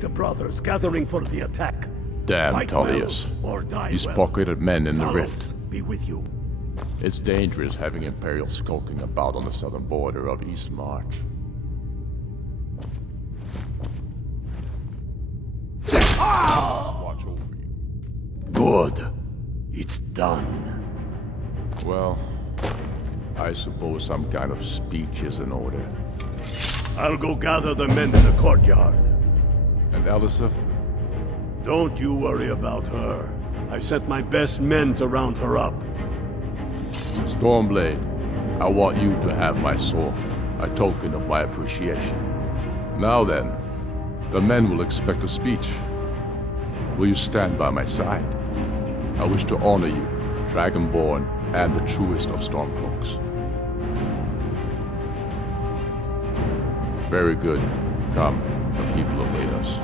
The brothers gathering for the attack. Damn Fight Tullius. well or die These well. pocketed men in the Talos rift. be with you. It's dangerous having Imperials skulking about on the southern border of East March. Watch over you. Good. It's done. Well, I suppose some kind of speech is in order. I'll go gather the men in the courtyard. And Elisif? Don't you worry about her. I've sent my best men to round her up. Stormblade, I want you to have my sword, a token of my appreciation. Now then, the men will expect a speech. Will you stand by my side? I wish to honor you, Dragonborn, and the truest of Stormcloaks. Very good. Come, the people await us.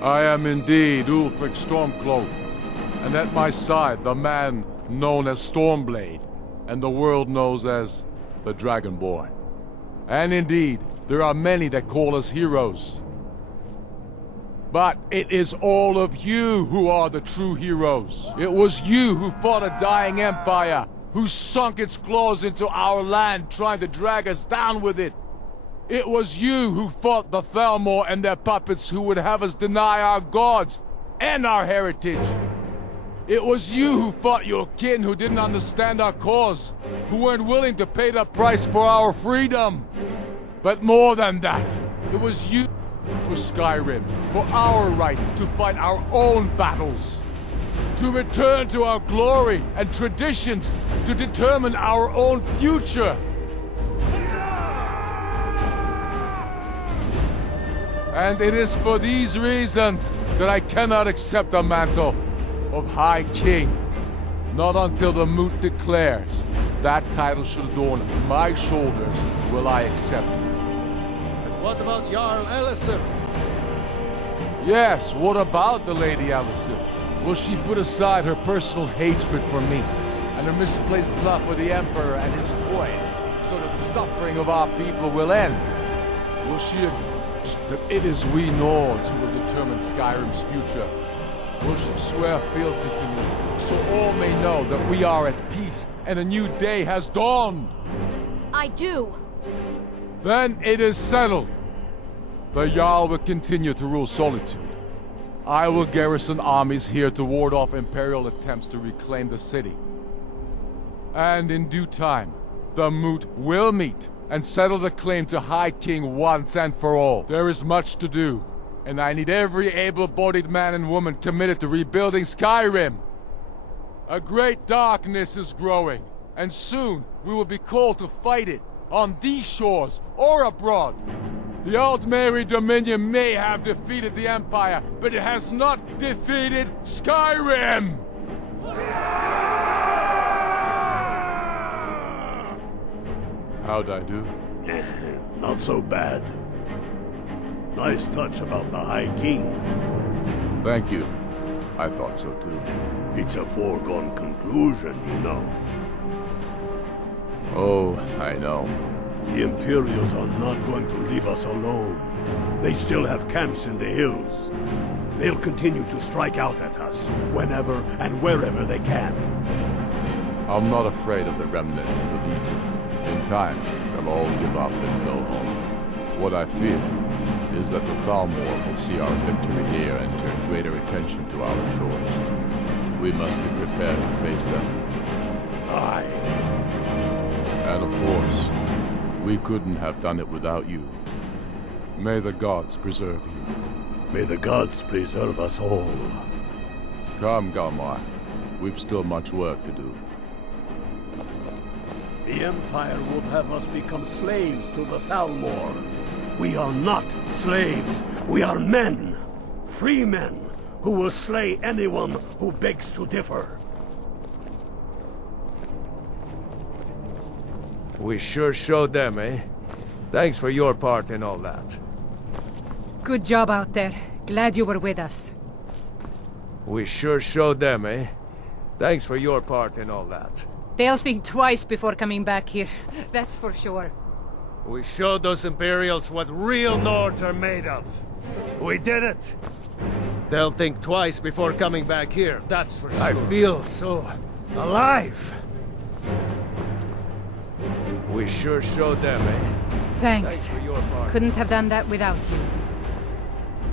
I am indeed Ulfric Stormcloak, and at my side the man known as Stormblade, and the world knows as the Dragonborn. And indeed, there are many that call us heroes. But it is all of you who are the true heroes. It was you who fought a dying empire, who sunk its claws into our land trying to drag us down with it. It was you who fought the Thalmor and their puppets who would have us deny our gods and our heritage. It was you who fought your kin who didn't understand our cause, who weren't willing to pay the price for our freedom. But more than that, it was you for Skyrim, for our right to fight our own battles, to return to our glory and traditions, to determine our own future. And it is for these reasons that I cannot accept the mantle of High King. Not until the Moot declares that title should adorn my shoulders will I accept it. And what about Jarl Elisif? Yes, what about the Lady Elisif? Will she put aside her personal hatred for me and her misplaced love for the Emperor and his coin so that the suffering of our people will end? Will she acknowledge that it is we Nords who will determine Skyrim's future? Will she swear fealty to me, so all may know that we are at peace and a new day has dawned? I do. Then it is settled. The Jarl will continue to rule Solitude. I will garrison armies here to ward off Imperial attempts to reclaim the city. And in due time, the Moot will meet and settle the claim to High King once and for all. There is much to do, and I need every able-bodied man and woman committed to rebuilding Skyrim. A great darkness is growing, and soon we will be called to fight it, on these shores or abroad. The Altmeri Dominion may have defeated the Empire, but it has not defeated Skyrim! How'd I do? Not so bad. Nice touch about the High King. Thank you. I thought so too. It's a foregone conclusion, you know. Oh, I know. The Imperials are not going to leave us alone. They still have camps in the hills. They'll continue to strike out at us, whenever and wherever they can. I'm not afraid of the remnants of the Legion. In time, they'll all give up and go home. What I fear is that the Thalmor will see our victory here and turn greater attention to our shores. We must be prepared to face them. Aye. And of course, we couldn't have done it without you. May the gods preserve you. May the gods preserve us all. Come, Galmar. We've still much work to do. The Empire would have us become slaves to the Thalmor. We are not slaves. We are men. Free men who will slay anyone who begs to differ. We sure showed them, eh? Thanks for your part in all that. Good job out there. Glad you were with us. We sure showed them, eh? Thanks for your part in all that. They'll think twice before coming back here. That's for sure. We showed those Imperials what real Nords are made of. We did it! They'll think twice before coming back here, that's for sure. I feel so alive! We sure showed them, eh? Thanks. For your part. Couldn't have done that without you.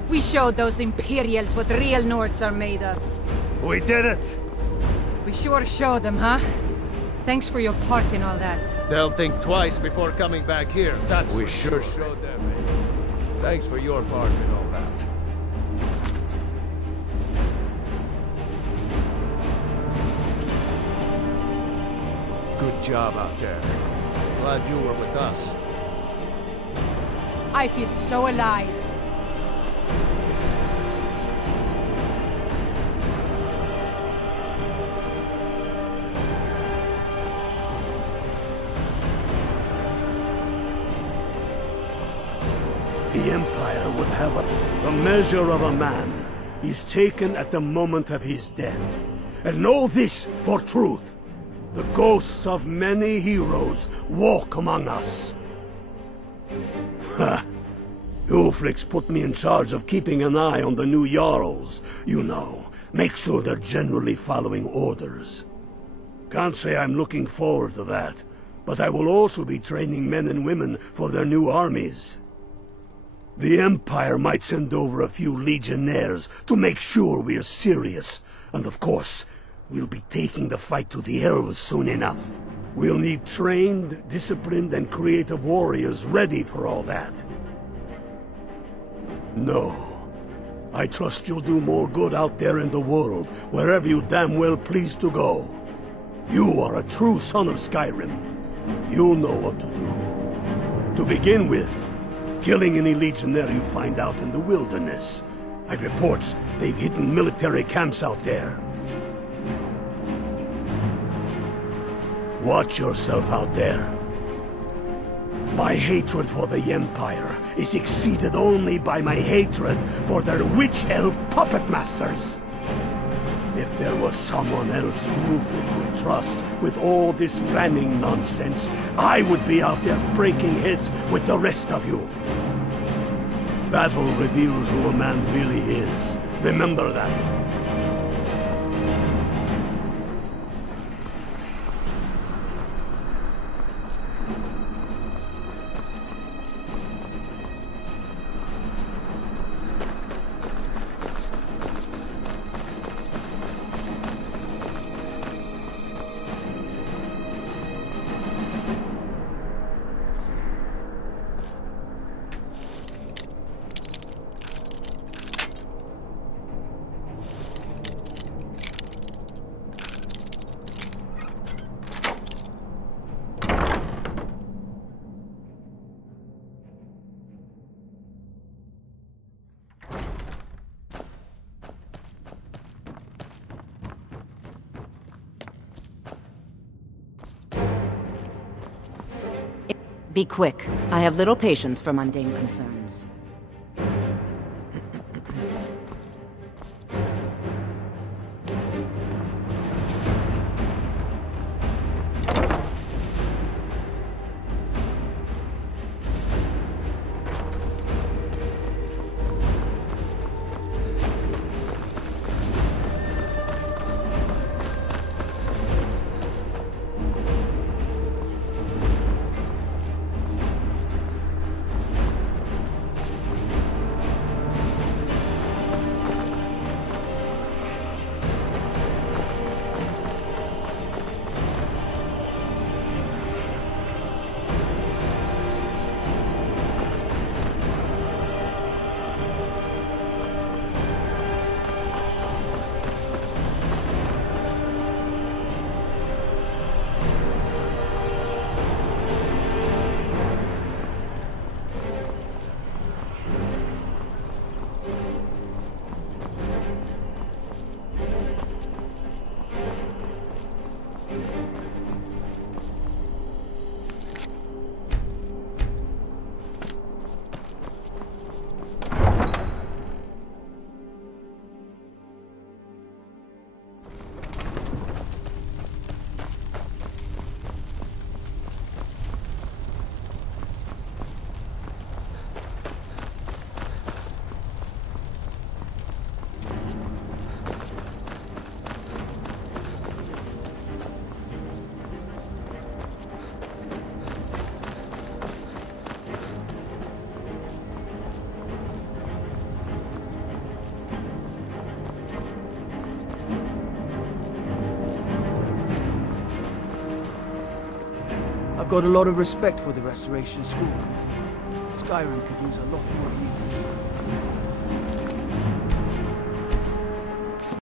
We showed those Imperials what real Nords are made of. We did it! We sure showed them, huh? Thanks for your part in all that. They'll think twice before coming back here, that's for sure. We sure showed them, eh? Thanks for your part in all that. Good job out there. Glad you were with us. I feel so alive. The Empire would have the measure of a man is taken at the moment of his death. And know this for truth. The ghosts of many heroes walk among us. Ha! Ulfric's put me in charge of keeping an eye on the new Jarls. You know, make sure they're generally following orders. Can't say I'm looking forward to that, but I will also be training men and women for their new armies. The Empire might send over a few legionnaires to make sure we're serious, and of course, we'll be taking the fight to the elves soon enough. We'll need trained, disciplined, and creative warriors ready for all that. No. I trust you'll do more good out there in the world, wherever you damn well please to go. You are a true son of Skyrim. You'll know what to do. To begin with, killing any legionnaire you find out in the wilderness. I've reports they've hidden military camps out there. Watch yourself out there. My hatred for the Empire is exceeded only by my hatred for their witch-elf puppet masters. If there was someone else Ulfric could trust with all this planning nonsense, I would be out there breaking heads with the rest of you. Battle reveals who a man really is. Remember that. Be quick. I have little patience for mundane concerns. got a lot of respect for the Restoration School. Skyrim could use a lot more leaders.